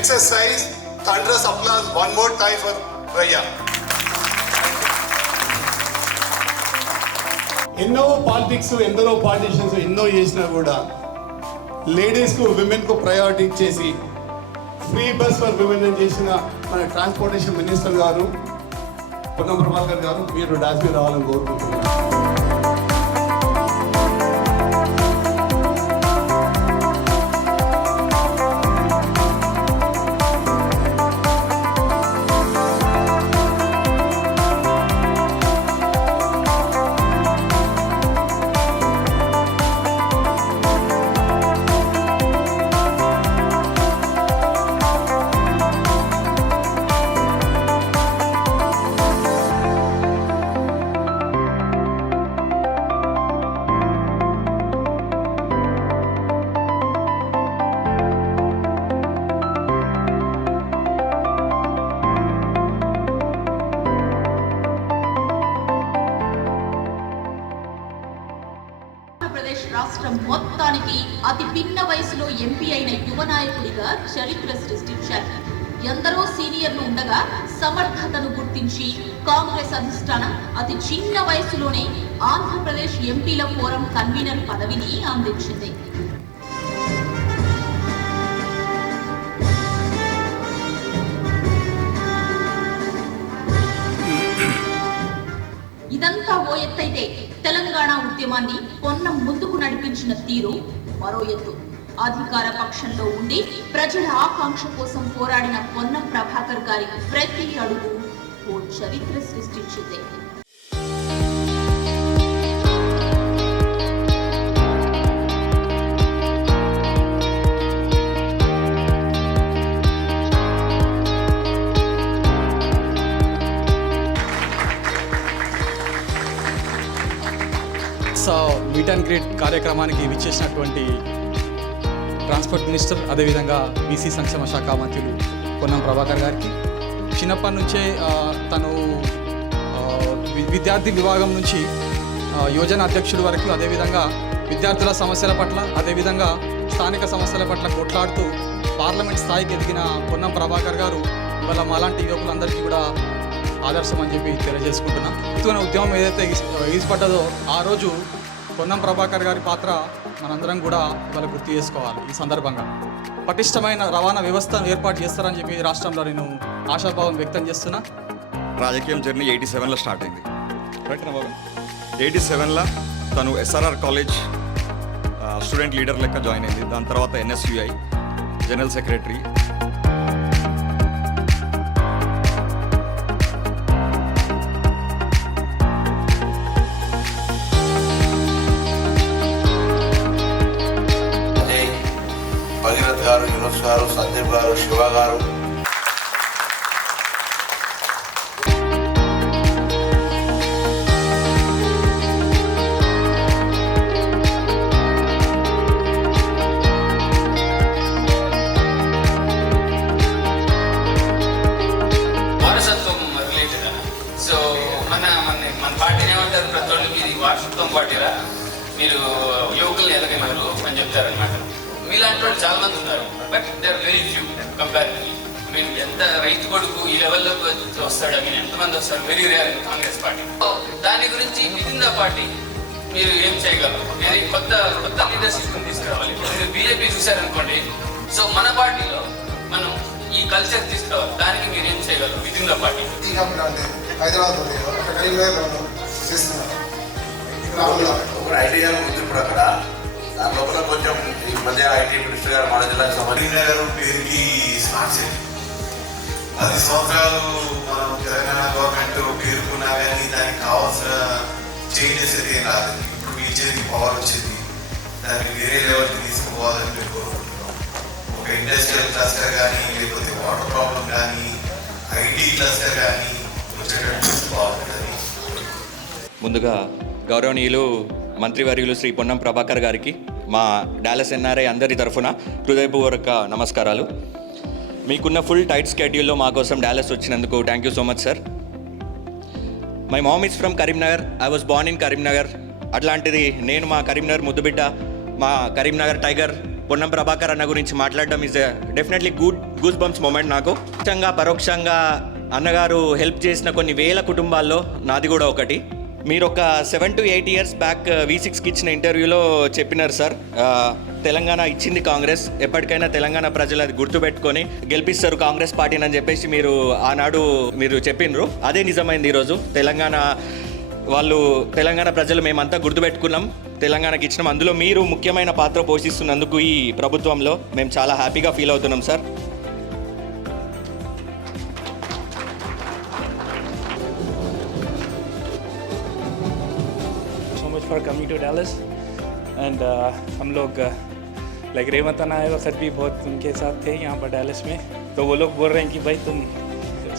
exercise. Thunderous applause one more time for Raya. ఎన్నో politics ఎందరో politicians ఎన్నో చేసినా కూడా లేడీస్కు విమెన్కు ప్రయారిటీ ఇచ్చేసి ఫ్రీ బస్ ఫర్ విమెన్ అని చేసిన మన ట్రాన్స్పోర్టేషన్ మినిస్టర్ గారు పొన్నం ప్రభాకర్ గారు మీరు డాస్బీ రావాలని కోరుకుంటున్నాను. ఆంధ్రప్రదేశ్ రాష్ట్రం మొత్తానికి అతి పిన్న వయసులో ఎంపీ అయిన యువ నాయకుడిగా చరిత్ర సృష్టించారు. ఎందరో సీనియర్లు ఉండగా సమర్థతను గుర్తించి కాంగ్రెస్ అధిష్టానం అతి చిన్న వయసులోనే ఆంధ్రప్రదేశ్ ఎంపీల ఫోరం కన్వీనర్ పదవిని అందించింది. ఇదంతా ఓ ఎత్తైతే తెలంగాణ ఉద్యమాన్ని పొన్నం ముందుకు నడిపించిన తీరు మరో ఎత్తు. అధికార పక్షంలో ఉండి ప్రజల ఆకాంక్ష కోసం పోరాడిన పొన్నం ప్రభాకర్ గారి ప్రతి అడుగు ఓ చరిత్ర సృష్టించింది. మీట్ అండ్ గ్రీట్ కార్యక్రమానికి విచ్చేసినటువంటి ట్రాన్స్పోర్ట్ మినిస్టర్, అదేవిధంగా బీసీ సంక్షేమ శాఖ మంత్రులు పొన్నం ప్రభాకర్ గారికి చిన్నప్పటి నుంచే తను విద్యార్థి విభాగం నుంచి యోజన అధ్యక్షుడి వరకు, అదేవిధంగా విద్యార్థుల సమస్యల పట్ల, అదేవిధంగా స్థానిక సమస్యల పట్ల కొట్లాడుతూ పార్లమెంట్ స్థాయికి ఎదిగిన పొన్నం ప్రభాకర్ గారు ఇవాళ మాలాంటి యువకులందరికీ కూడా ఆదర్శం అని చెప్పి తెలియజేసుకుంటున్నాం. ఉద్యమం ఏదైతే ఈసిపడ్డదో ఆ రోజు పొన్నం ప్రభాకర్ గారి పాత్ర మనందరం కూడా ఇవాళ గుర్తు చేసుకోవాలి. ఈ సందర్భంగా పటిష్టమైన రవాణా వ్యవస్థను ఏర్పాటు చేస్తారని చెప్పి రాష్ట్రంలో నేను ఆశాభావం వ్యక్తం చేస్తున్నా. రాజకీయం జర్నీ 87లో స్టార్ట్ అయింది. రైట్ నా బాబు? 87లో తను SRR కాలేజ్ స్టూడెంట్ లీడర్ లెక్క జాయిన్ అయింది. దాని తర్వాత NSUI జనరల్ సెక్రటరీ. భగీరథ్ గారు, యూనస్ గారు, సందీప్ గారు, శివ గారు, వారసత్వం రిలేటెడ్. సో మన పార్టీని ఏమంటారు, ప్రతి వాళ్ళు మీది వారసత్వం పార్టీలా, మీరు యువకుల్ని ఎదగన్నారు అని చెప్తారనమాట. మీలాంటి వాళ్ళు చాలా మంది ఉన్నారు, but they are very few compare. మీరు ఎంత రైతు కొడుకు ఈ లెవెల్లో వస్తాడు, మీరు ఎంతమంది వస్తారు, very rare in Congress party. దాని గురించి విదిన్ ద పార్టీ మీరు ఏం చేయగలరు? కొత్త లీడర్షిప్ తీసుకురావాలి. మీరు బీజేపీ చూశారనుకోండి, సో మన పార్టీలో మనం ఈ కల్చర్ తీసుకురావాలి. దానికి మీరు ఏం చేయగలరు విదిన్ ద పార్టీ? ఒక ఐడియా ఉంది ఇప్పుడు అక్కడ. దాని లోపల కొంచెం ఈ మధ్య IT మినిస్టర్ గారు మన జిల్లాకు కరీంనగర్ పేరుకి స్మార్ట్ సిటీ 10 సంవత్సరాలు మనం తెలంగాణ గవర్నమెంట్ పేరుకున్నా కానీ దానికి కావాల్సిన చేంజెస్ అయితే ఏం రాలేదు. ఇప్పుడు బీజేపీ పవర్ వచ్చింది, దాన్ని వేరే లెవెల్కి తీసుకుపోవాలని మేము కోరుకుంటున్నాం. ఒక ఇండస్ట్రియల్ క్లస్టర్ కానీ, లేకపోతే వాటర్ ప్రాబ్లం కానీ, IT క్లస్టర్ కానీ వచ్చేటట్టు చూసుకోవాలని. ముందుగా గౌరవనీయులు మంత్రివర్యులు శ్రీ పొన్నం ప్రభాకర్ గారికి మా డాలస్ NRI అందరి తరఫున హృదయపూర్వక నమస్కారాలు. మీకున్న ఫుల్ టైట్ స్కెడ్యూల్లో మా కోసం డాలస్ వచ్చినందుకు thank you so much sir. My mom is from Karimnagar. I was Born in Karimnagar. అట్లాంటిది నేను మా కరీంనగర్ ముద్దుబిడ్డ, మా కరీంనగర్ టైగర్ పొన్నం ప్రభాకర్ అన్న గురించి మాట్లాడడం is definitely goose bumps moment నాకు. పరోక్షంగా అన్నగారు హెల్ప్ చేసిన కొన్ని వేల కుటుంబాల్లో నాది కూడా ఒకటి. మీరు ఒక 7 to 8 years బ్యాక్ V6కి ఇచ్చిన ఇంటర్వ్యూలో చెప్పినారు సార్, తెలంగాణ ఇచ్చింది కాంగ్రెస్, ఎప్పటికైనా తెలంగాణ ప్రజలు అది గుర్తుపెట్టుకొని గెలిపిస్తారు కాంగ్రెస్ పార్టీని అని చెప్పేసి మీరు ఆనాడు చెప్పినరు. అదే నిజమైంది ఈరోజు. తెలంగాణ ప్రజలు మేమంతా గుర్తుపెట్టుకున్నాం, తెలంగాణకి ఇచ్చినాం. అందులో మీరు ముఖ్యమైన పాత్ర పోషిస్తున్నందుకు ఈ ప్రభుత్వంలో మేము చాలా హ్యాపీగా ఫీల్ అవుతున్నాం sir. for coming to Dallas and हम लोग लाइक रेवंत अन्ना आए वक्त भी बहुत उनके साथ थे यहाँ पर डैलस में. तो वो लोग बोल रहे हैं कि भाई तुम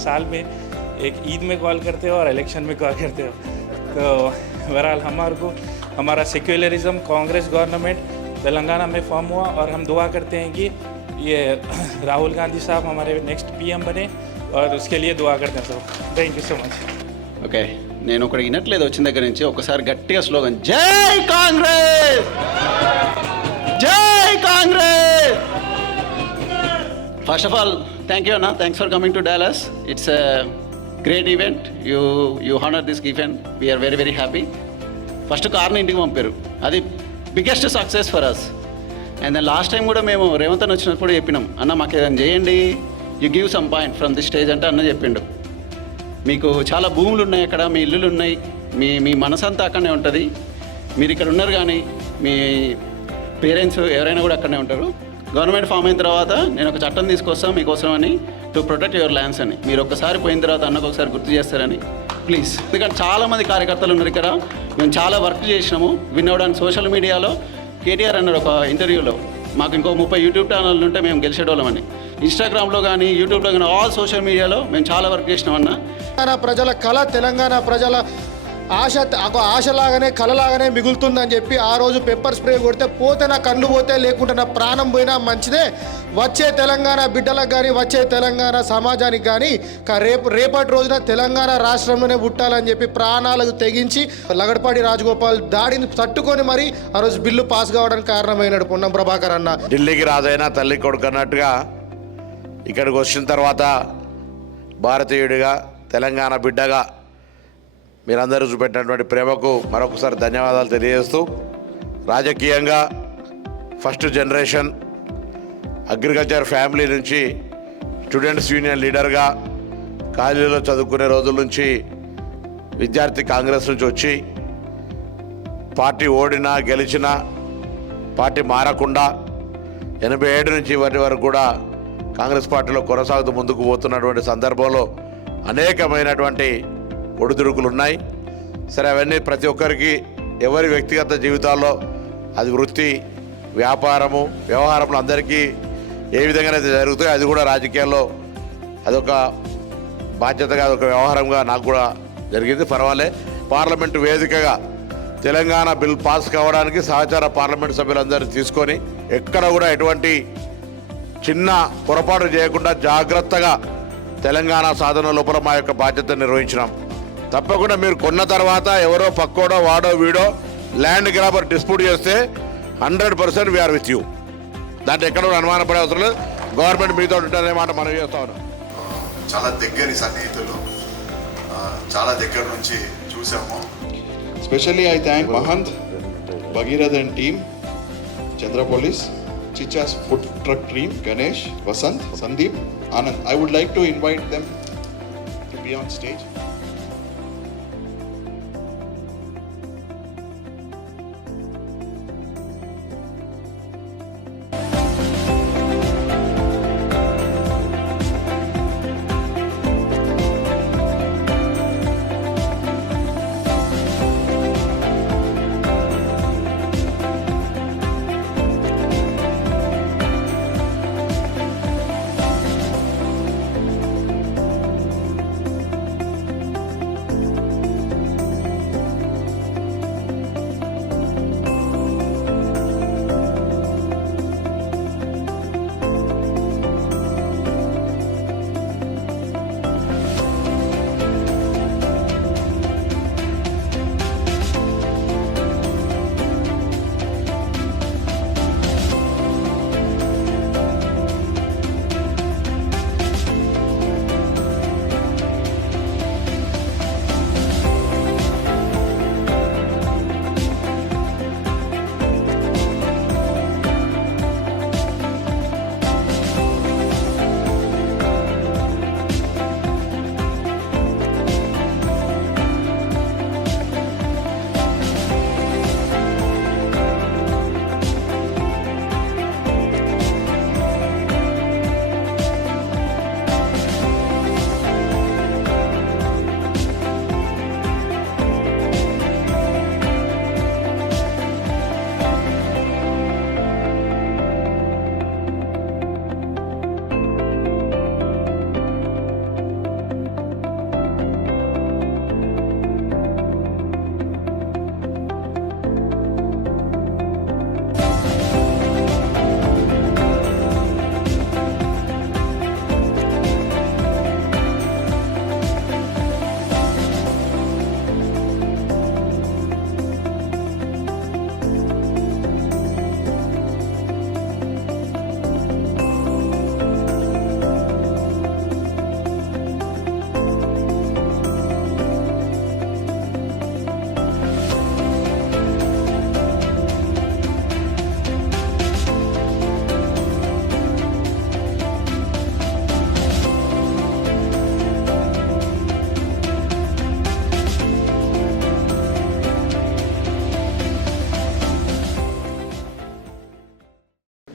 साल में एक ईद में कॉल करते हो और इलेक्शन में कॉल करते हो. तो बहरहाल हमारा सेक्युलरिज्म कांग्रेस गवर्नमेंट तेलंगाना में फॉर्म हुआ और हम दुआ करते हैं कि ये राहुल गांधी साहब हमारे नेक्स्ट PM बने और उसके लिए दुआ करते हैं सब. Thank you so much. Okay, నేను ఒకటి వినట్లేదు వచ్చిన దగ్గర నుంచి. ఒకసారి గట్టిగా స్లోగన్, జై కాంగ్రెస్, జై Congress. First of all thank you అన్న, thanks for coming to Dallas. It's a great event. You honour this event. We are very very happy. First కార్ని ఇంటికి పంపారు, అది biggest success for us. And then last time కూడా మేము రేవంత్ అన్న వచ్చినప్పుడు చెప్పినాం, అన్న మాకు ఏదైనా చేయండి, you give some point from this stage అంటే అన్న చెప్పిండు, మీకు చాలా భూములు ఉన్నాయి అక్కడ, మీ ఇల్లులు ఉన్నాయి, మీ మనసంతా అక్కడనే ఉంటుంది, మీరు ఇక్కడ ఉన్నారు కానీ మీ పేరెంట్స్ ఎవరైనా కూడా అక్కడనే ఉంటారు. గవర్నమెంట్ ఫామ్ అయిన తర్వాత నేను ఒక చట్టం తీసుకొస్తాను మీకోసం అని, టు ప్రొటెక్ట్ యువర్ ల్యాండ్స్ అని. మీరు ఒక్కసారి పోయిన తర్వాత అన్నకు ఒకసారి గుర్తు చేస్తారని ప్లీజ్. ఎందుకంటే చాలామంది కార్యకర్తలు ఉన్నారు ఇక్కడ, మేము చాలా వర్క్ చేసినాము. వినవడానికి సోషల్ మీడియాలో కేటీఆర్ అన్నారు ఒక ఇంటర్వ్యూలో, మాకు ఇంకో 30 యూట్యూబ్ ఛానళ్ళు ఉంటే మేము గెలిచేటోళ్ళమని. ఇన్స్టాగ్రామ్లో కానీ యూట్యూబ్లో కానీ ఆల్ సోషల్ మీడియాలో మేము చాలా వర్క్ చేసినామన్నా. తెలంగాణ ప్రజల కళ, తెలంగాణ ప్రజల ఆశలాగానే కళలాగానే మిగులుతుందని చెప్పి ఆ రోజు పెప్పర్ స్ప్రే కొడితే పోతే నా కళ్ళు పోతే, లేకుంటే నా ప్రాణం పోయినా మంచిదే. వచ్చే తెలంగాణ బిడ్డలకు కానీ వచ్చే తెలంగాణ సమాజానికి కానీ రేపటి రోజున తెలంగాణ రాష్ట్రంలోనే పుట్టాలని చెప్పి ప్రాణాలకు తెగించి లగడపాటి రాజగోపాల్ దాడిని తట్టుకొని మరి ఆ రోజు బిల్లు పాస్ కావడానికి కారణమైనాడు పొన్నం ప్రభాకర్ అన్న. ఢిల్లీకి రాజైనా తల్లి కొడుకు అన్నట్టుగా ఇక్కడికి వచ్చిన తర్వాత భారతీయుడిగా, తెలంగాణ బిడ్డగా మీరందరూ చూపెట్టినటువంటి ప్రేమకు మరొకసారి ధన్యవాదాలు తెలియజేస్తూ, రాజకీయంగా ఫస్ట్ జనరేషన్ అగ్రికల్చర్ ఫ్యామిలీ నుంచి స్టూడెంట్స్ యూనియన్ లీడర్గా కాలేజీలో చదువుకునే రోజుల నుంచి విద్యార్థి కాంగ్రెస్ నుంచి వచ్చి పార్టీ ఓడినా గెలిచినా పార్టీ మారకుండా 87 నుంచి ఇవాటి వరకు కూడా కాంగ్రెస్ పార్టీలో కొనసాగుతూ ముందుకు పోతున్నటువంటి సందర్భంలో అనేకమైనటువంటి ఒడిదుడుకులు ఉన్నాయి. సరే, అవన్నీ ప్రతి ఒక్కరికి ఎవరి వ్యక్తిగత జీవితాల్లో, అది వృత్తి, వ్యాపారము, వ్యవహారంలో అందరికీ ఏ విధంగానైతే జరుగుతాయో అది కూడా రాజకీయాల్లో అదొక బాధ్యతగా, అదొక వ్యవహారంగా నాకు కూడా జరిగింది. పర్వాలే, పార్లమెంటు వేదికగా తెలంగాణ బిల్ పాస్ కావడానికి సహచార పార్లమెంటు సభ్యులందరూ తీసుకొని ఎక్కడ కూడా ఎటువంటి చిన్న పొరపాటు చేయకుండా జాగ్రత్తగా తెలంగాణ సాధన లోపల మా యొక్క బాధ్యత నిర్వహించినాం. తప్పకుండా మీరు కొన్న తర్వాత ఎవరో పక్కోడో వాడో వీడో ల్యాండ్ గ్రాబర్ డిస్ప్యూట్ చేస్తే 100% వీఆర్ విత్ యూ. దాంట్లో ఎక్కడ అనుమానపడే అవసరం లేదు. గవర్నమెంట్ మీతో ఉంటుందనే మాట మనం చేస్తా ఉన్నాం. చాలా దగ్గరి సన్నిహితులు, చాలా దగ్గర నుంచి చూసాము. Especially I thank Mahant, Bhagirath and team, Chandra Police, Chicha's food truck team, Ganesh, Vasant, Sandeep, Anand. I would like to invite them to be on stage.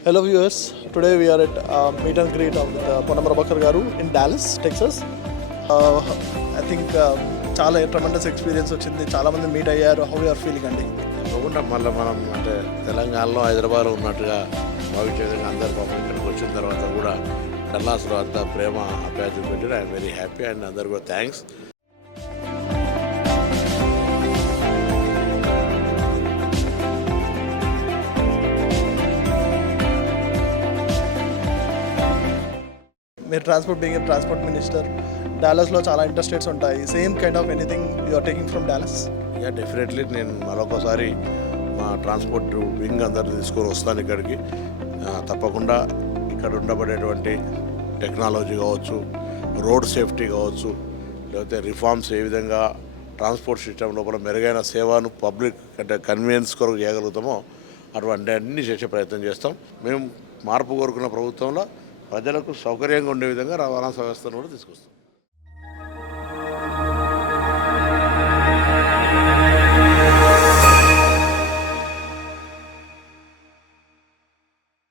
Hello viewers, today we are at meet and greet of Ponnam Prabhakar Garu in Dallas, Texas. I think చాలా tremendous experience వచ్చింది, చాలామంది meet అయ్యారు. How you are feeling అండి? తప్పకుండా మళ్ళీ మనం అంటే తెలంగాణలో హైదరాబాద్లో ఉన్నట్టుగా భావించేందుకు అందరు పాపం ఇక్కడికి వచ్చిన తర్వాత కూడా డల్లాస్లో అంతా ప్రేమ అభ్యాసం పెట్టి ఐఎమ్ వెరీ హ్యాపీ అండ్ అందరు కూడా థ్యాంక్స్. మీరు ట్రాన్స్పోర్ట్ మినిస్టర్, డాలస్లో చాలా ఇంటర్స్టేట్స్ ఉంటాయి. Same kind of anything you are taking from Dallas? Yeah definitely నేను మరొకసారి మా ట్రాన్స్పోర్ట్ వింగ్ అందరిని తీసుకొని వస్తాను ఇక్కడికి. తప్పకుండా ఇక్కడ ఉండబడేటువంటి టెక్నాలజీ కావచ్చు, రోడ్ సేఫ్టీ కావచ్చు, లేకపోతే రిఫార్మ్స్ ఏ విధంగా ట్రాన్స్పోర్ట్ సిస్టమ్ లోపల మెరుగైన సేవను పబ్లిక్ అంటే కన్వీనియన్స్ కొరకు చేయగలుగుతామో అటువంటి అన్ని చేసే ప్రయత్నం చేస్తాం. మేము మార్పు కోరుకున్న ప్రభుత్వంలో ప్రజలకు సౌకర్యంగా ఉండే విధంగా రవాణా వ్యవస్థను కూడా తీసుకొస్తాం.